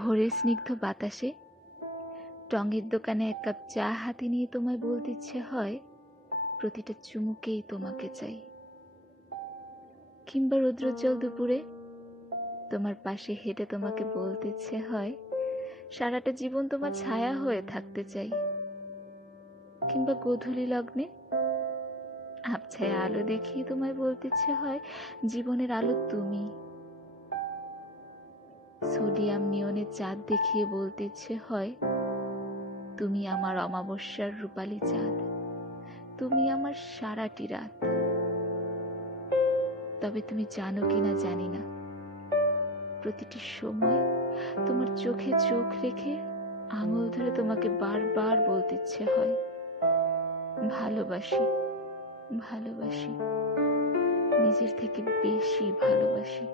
ভোরের স্নিগ্ধ বাতাসে টঙের দোকানে এক কাপ চা হাতে নিয়ে তোমায় বলতে ইচ্ছে হয় প্রতিটা চুমুকেই তোমাকে চাই। কিংবা রৌদ্রোজ্জ্বল দুপুরে তোমার পাশে হেঁটে তোমাকে বলতে ইচ্ছে হয় সারাটা জীবন তোমার ছায়া হয়ে থাকতে চাই। কিংবা গোধূলি লগ্নে আবছায়া আলো দেখিয়ে তোমায় বলতে ইচ্ছে হয় জীবনের আলো তুমি। সোডিয়াম নিয়নের চাঁদ দেখিয়ে বলতে ইচ্ছে হয় তুমি আমার অমাবস্যার রূপালী চাঁদ, তুমি আমার সারাটি রাত। তবে তুমি জানো কিনা জানি না, প্রতিটি সময় তোমার চোখে চোখ রেখে আঙুল ধরে তোমাকে বারবার বলতে ইচ্ছে হয় ভালোবাসি, ভালোবাসি, নিজের থেকে বেশি ভালোবাসি।